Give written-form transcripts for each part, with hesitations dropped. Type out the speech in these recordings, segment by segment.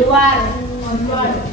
luar. Di luar.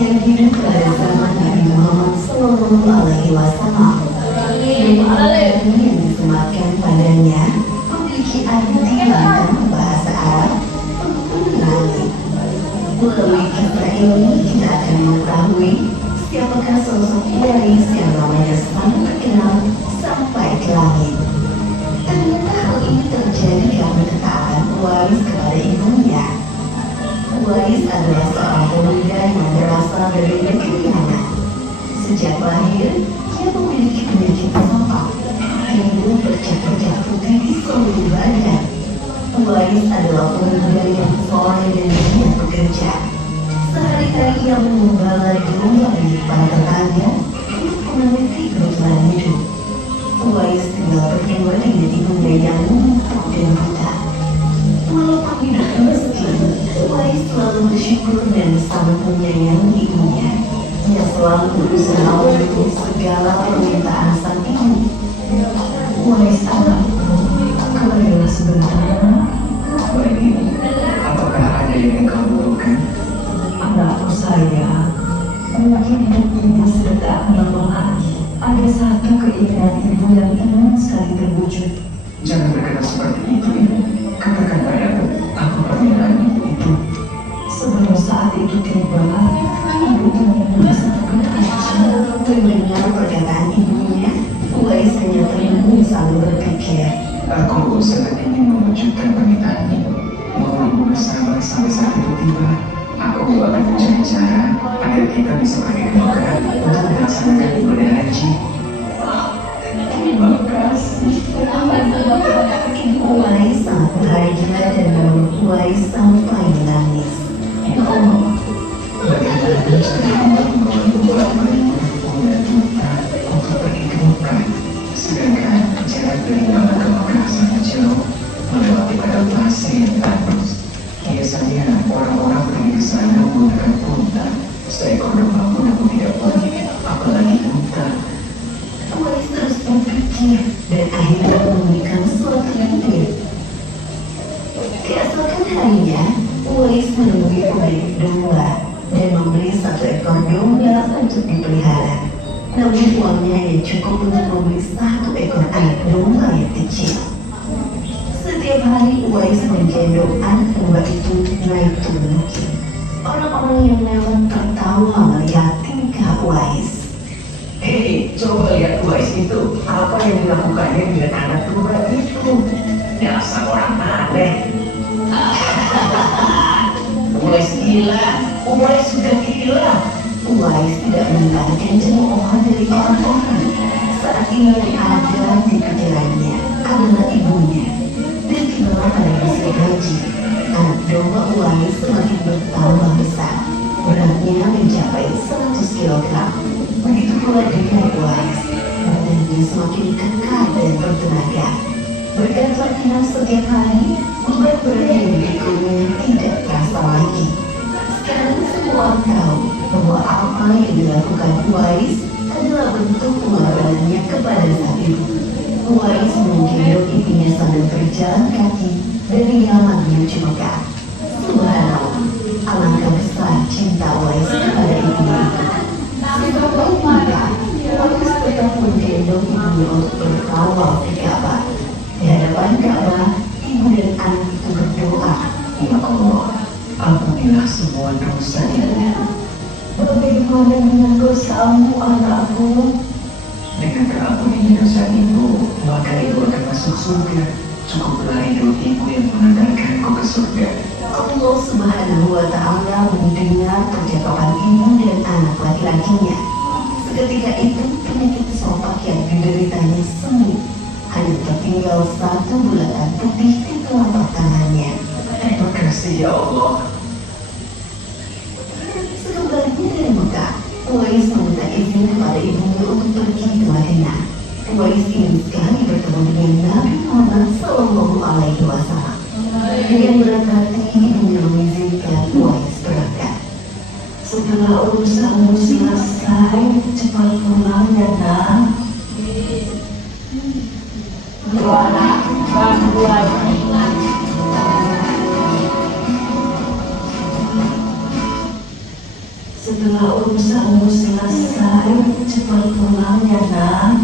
yang hidup pada zaman Nabi Muhammad Sallallahu Alaihi Wasallam. Al-Quran yang disematkan padanya memiliki arti dalam bahasa Arab penghuni. Melalui kisah ini kita akan mengetahui siapakah sosok Uwais yang namanya sangat terkenal sampai ke langit. Ternyata hal ini terjadi karena ketaatan Uwais kepada ibunya. Uwais adalah seorang pemuda yang berasal dari negeri Yaman. Sejak lahir, dia memiliki penyakit campak, timbul bercak-bercak putih di seluruh badan. Uwais adalah pemuda yang soleh dan giat bekerja. Sehari-hari ia mengembala domba milik para tetangga untuk meneliti kebutuhan hidup. Uwais tinggal berdua dengan ibunda yang lumpuh dan buta. Walaupun hidup miskin, Uwais selalu bersyukur dan sangat menyayangi ibunya. Ia selalu berusaha untuk segala permintaan sang ibu. Uwais anakku, kau adalah sebenarnya. Apakah ada yang engkau butuhkan? Anakku sayang, mungkin hidup ini sudah tak akan lama lagi. Ada satu keinginan ibu yang ingin sekali terwujud. Jangan berkata seperti itu, Ibu. Katakan padaku, apa permintaan ibu itu? Sebelum saat itu tiba, ibu ingin bisa bekerja. Mendengar perkataan ibunya, Uwais hanya termenung sambil berpikir. Aku sangat ingin mewujudkan permintaan ibu. Mau ibu bersabar sampai saat itu tiba. Aku akan mencari cara agar kita bisa pergi ke Mekah untuk melaksanakan ibadah haji. Terima kasih. Uwais sangat bahagia dan memeluk Uwais sampai menangis. Ya Allah, Bagaimana cara membawa beberapa punya kita untuk pergi ke Mekah, sedangkan jarak dari Yaman ke Mekah sangat jauh, melewati padang pasir yang tandus. Biasanya orang-orang pergi ke sana menggunakan unta, seekor domba pun aku tidak punya, apalagi unta. Uwais terus berpikir dan akhirnya menemukan suatu ide. Keesokan harinya, Uwais menemui pemilik domba dan membeli satu ekor domba untuk dipelihara. Namun uangnya hanya cukup untuk membeli satu ekor anak domba yang kecil. Setiap hari Uwais menggendong anak domba itu naik turun bukit. Orang-orang yang lewat tertawa melihat tingkah Uwais. Hei, coba lihat Uwais itu. Apa yang dilakukannya dengan anak domba itu? Dasar orang aneh. Uwais gila. Uwais sudah gila. Uwais tidak mendengarkan cemoohan dari orang-orang. Saat ini yang ada di pikirannya adalah ibunya. Dan tibalah pada musim haji, anak domba Uwais semakin bertambah besar. Beratnya mencapai 100 kilogram. Begitu pula dengan Uwais, badannya semakin kekar dan bertenaga. Berkat latihan setiap hari, beban berat yang dipikulnya tidak terasa lagi. Sekarang semua tahu bahwa apa yang dilakukan Uwais adalah bentuk pengorbanannya kepada sang ibu. Uwais menggendong ibunya sambil berjalan kaki dari Yaman menuju Mekah. Subhanallah, alangkah besar cinta Uwais kepada ibunya itu. Seberapa tidak, Uwais tetap menggendong ibunya untuk bertawaf di Ka'bah. Di hadapan Ka'bah, ibu dan anak itu berdoa, Ya Allah, ampunilah semua dosa ibu. bagaimana dengan dosamu anakku? Dengan keampunian dosa ibu, maka ibu akan masuk surga. Cukuplah hidup ibu yang mengantarkanku ke surga. Allah Subhanahu wa Ta'ala mendengar percakapan ibu dan anak laki-lakinya. Seketika itu penyakit campak yang dideritanya sembuh. Hanya tertinggal satu bulatan putih di telapak tangannya. Terima kasih ya Allah. Sekembalinya dari Mekah, Uwais meminta izin kepada ibunya untuk pergi ke Madinah. Uwais ingin sekali bertemu dengan Nabi Muhammad Sallallahu Alaihi Wasallam. Dengan berat hati, ibunya mengizinkan Uwais berangkat. Setelah urusanmu selesai, cepat pulang ya nak. Setelah urusanmu selesai, cepat pulang ya nak.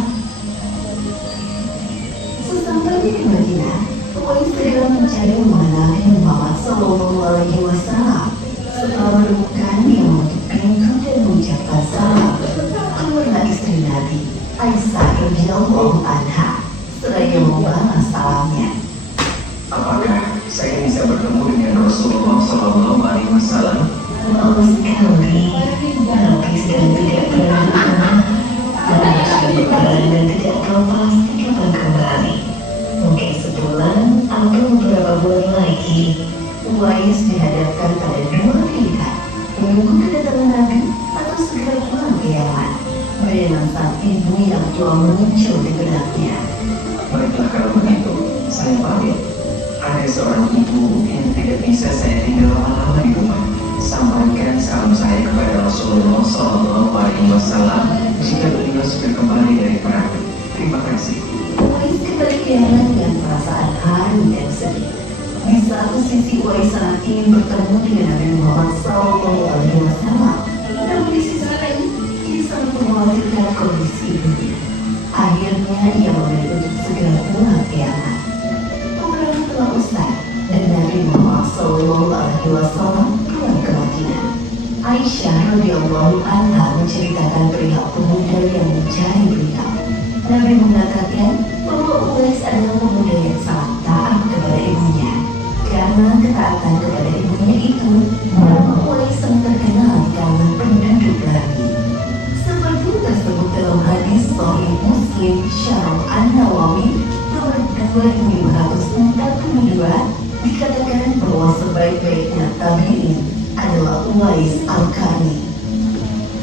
istri Nabi, Aisyah radhiyallahu anha, seraya membalas salamnya. Apakah saya bisa bertemu dengan Rasulullah Sallallahu Alaihi Wasallam? Lama sekali, Nabi sedang tidak pernah dan tidak tahu pasti kapan kembali. Mungkin sebulan atau beberapa bulan lagi. Uwais dihadapkan pada dua pilihan: menunggu kedatangan Nabi atau segera pulang ke Yaman. Bayangan sang ibu yang tua muncul di benaknya. Baiklah kalau begitu, saya pamit. Ada seorang ibu yang tidak bisa saya tinggal lama-lama di rumah. Sampaikan salam saya kepada Rasulullah Sallallahu Alaihi Wasallam jika beliau sudah kembali dari perang. Terima kasih. Uwais kembali ke Yaman dengan perasaan haru dan sedih. Di satu sisi Uwais sangat ingin bertemu dengan Nabi Muhammad SAW, namun di sisi lain ia sangat mengkhawatirkan kondisi ibunya. Akhirnya ia memilih untuk segera pulang ke Yaman. Peperangan telah usai dan Nabi Muhammad SAW pulang ke Madinah. Aisyah radhiyallahu anha menceritakan perihal pemuda yang mencari beliau. Nabi mengatakan bahwa Uwais adalah pemuda yang sangat taat kepada ibunya. Karena ketaatan kepada ibunya itu, nama Uwais sangat terkenal di kalangan penduduk Bani. Seperti tersebut dalam hadis Sahih Muslim Syarah An-Nawawi nomor 2542, dikatakan bahwa sebaik-baiknya tabi'in adalah Uwais Al-Qarni.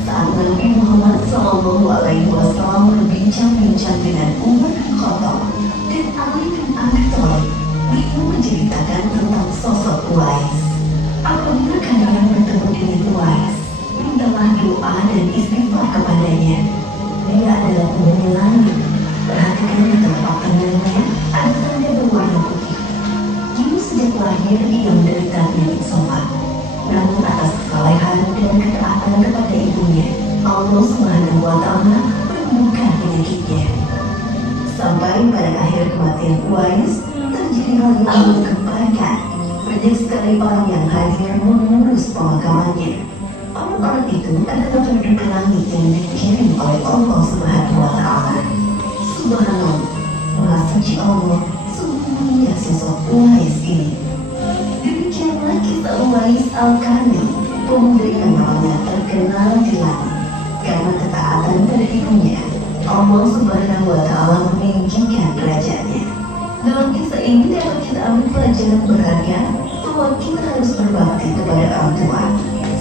Saat Nabi Muhammad SAW berbincang-bincang dengan Umar bin Khattab dan Ali bin Abi Thalib, beliau menceritakan tentang sosok Uwais. Apabila kalian bertemu dengan Uwais, mintalah doa dan istighfar kepadanya. Dia adalah penghuni langit. Perhatikan di tempat tangannya ada tanda berwarna putih. Dulu sejak lahir ia menderita penyakit somat. Namun atas kesalehan dan ketaatan kepada ibunya, Allah Subhanahu wa Ta'ala menyembuhkan penyakitnya. Sampai pada akhir kematian Uwais, terjadi hal yang menggemparkan. Banyak sekali orang yang hadir mengurus pemakamannya. Orang-orang itu adalah penduduk langit yang dikirim oleh Allah Subhanahu wa Ta'ala. Subhanallah, Maha Suci Allah, sungguh sosok Uwais ini. Demikianlah kisah Uwais Al-Qarni, pemuda yang namanya terkenal di langit. Karena ketaatan pada ibunya, Allah Subhanahu wa Ta'ala meninggikan derajatnya. Dalam kisah ini dapat kita ambil pelajaran berharga bahwa kita harus berbakti kepada orang tua.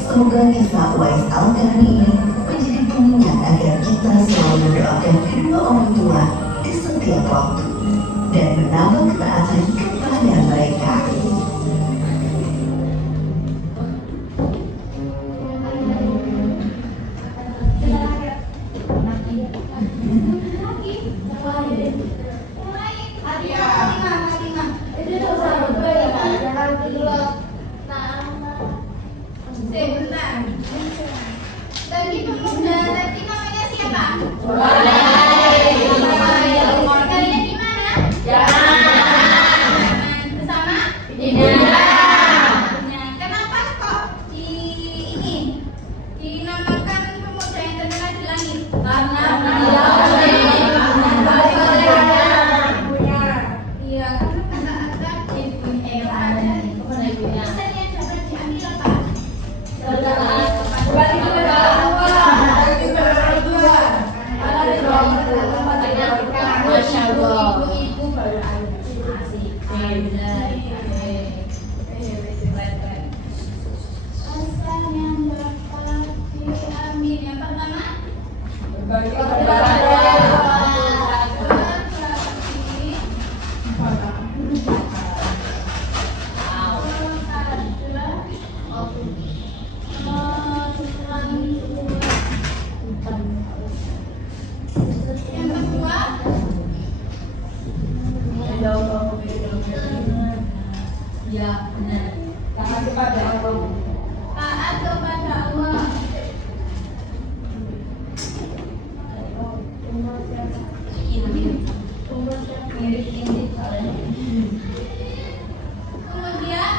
Semoga kisah Uwais Al-Qarni ini menjadi pengingat agar kita selalu mendoakan kedua orang tua di setiap waktu dan menambah ketaatan kepada mereka. Sebentar. Tadi pemuda tadi namanya siapa? Kalian di mana? Bersama? Kenapa kok dinamakan pemuda yang terkenal di langit? Karena iya, karena ada ibunya. Pesan yang dapat diambil apa? Masya Allah. Ibu baru asik. Asal yang dapat diambil yang pertama. Ya benar. Taat kepada Allah. Taat kepada Allah. Kemudian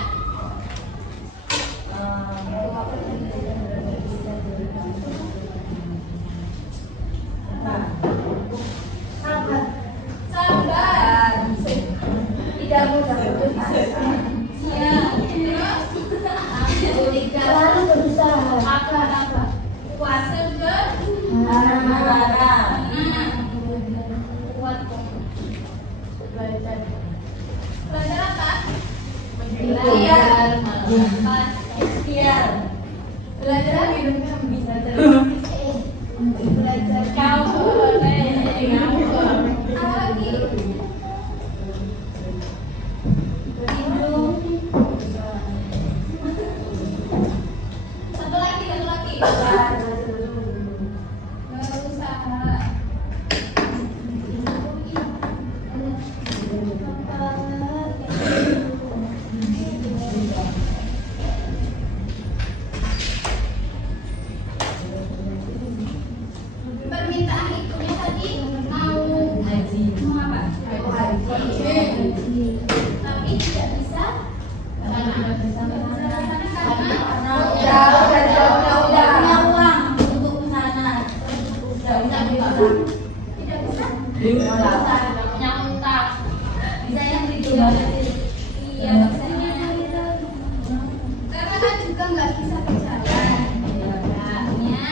Belajar. Belajar apa? Ikhtiar. Ikhtiar. Belajar hidupnya bisa belajar kau apa lagi? Hidup. Satu lagi. Berusaha. Permintaan itunya tadi mau apa? Tapi tidak bisa karena Udah punya uang untuk ke sana. Tidak bisa. punya utang. Bisa yang dicoba. Iya, maksudnya karena kan juga nggak bisa berjalan. Makanya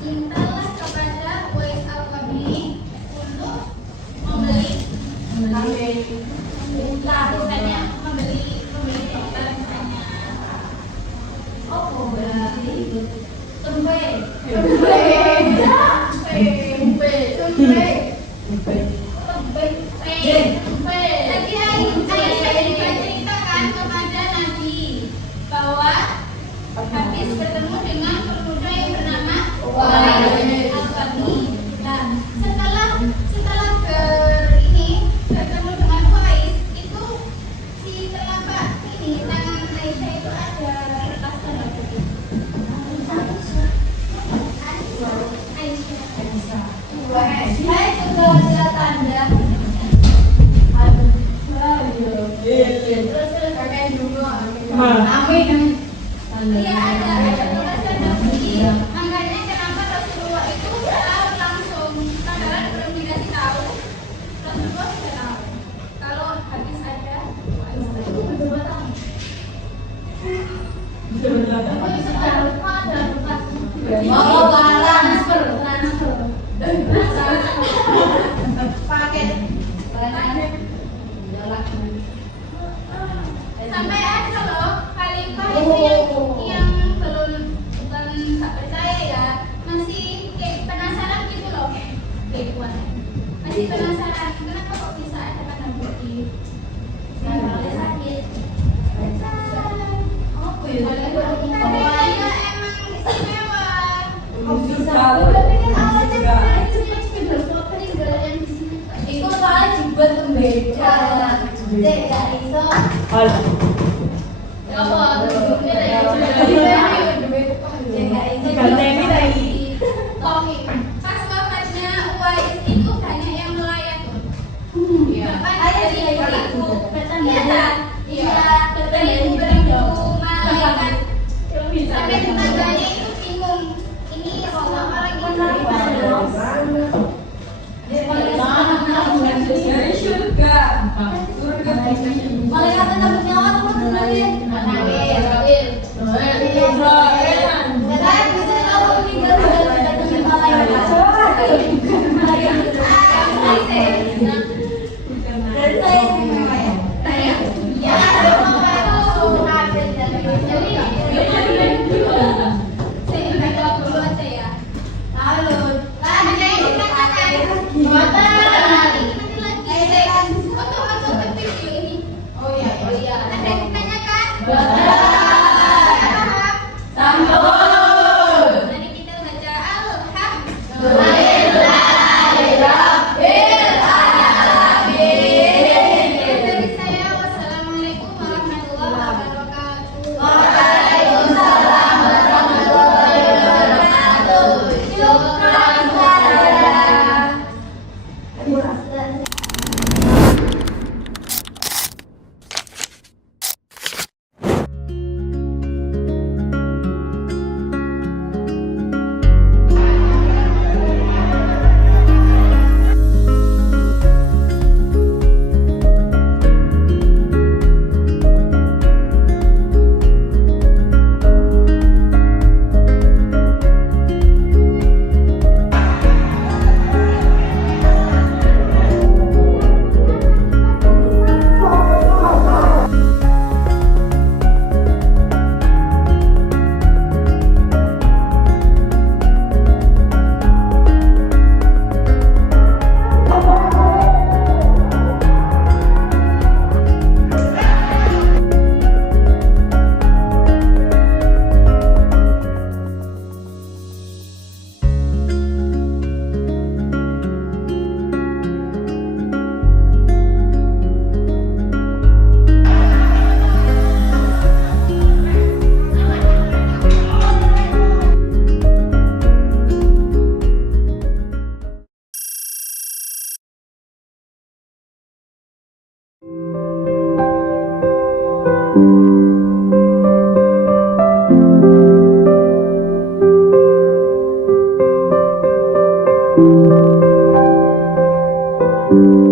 mintalah kepada WA-WA untuk membeli bukannya membeli dokter misalnya. Oh, beli tempe. Tadi Aisyah ceritakan kepada Nabi bahwa habis bertemu dengan pemuda yang bernama Uwais Al-Qarni. Nah, setelah bertemu dengan Uwais itu si telapak ini tangan Aisyah itu ada bekas tanda kutip. Aisyah juga ada tanda. Amin. Iya ada tulisan dan bunyi. Makanya kenapa Rasulullah itu langsung padahal belum dikasih tahu. Rasulullah sudah tahu. Kalau habis ada Mau transfer. paket. Sampai ada loh khalifah itu yang belum bukan nggak percaya ya, masih kayak penasaran gitu loh, kayak kuat masih penasaran kenapa kok bisa ada kata putih karena sakit apa ya katanya emang istimewa tapi kan awalnya Itu soalnya dibuat pembeda. Tidak iso. ya apa Tomi pas wafatnya Uwais itu banyak yang melayat ada di ibu iya dari ibu malaikat sampai tetangganya itu bingung ini orang ini Dari surga. Malaikat takut nyawa teman-teman. Israel Thank you.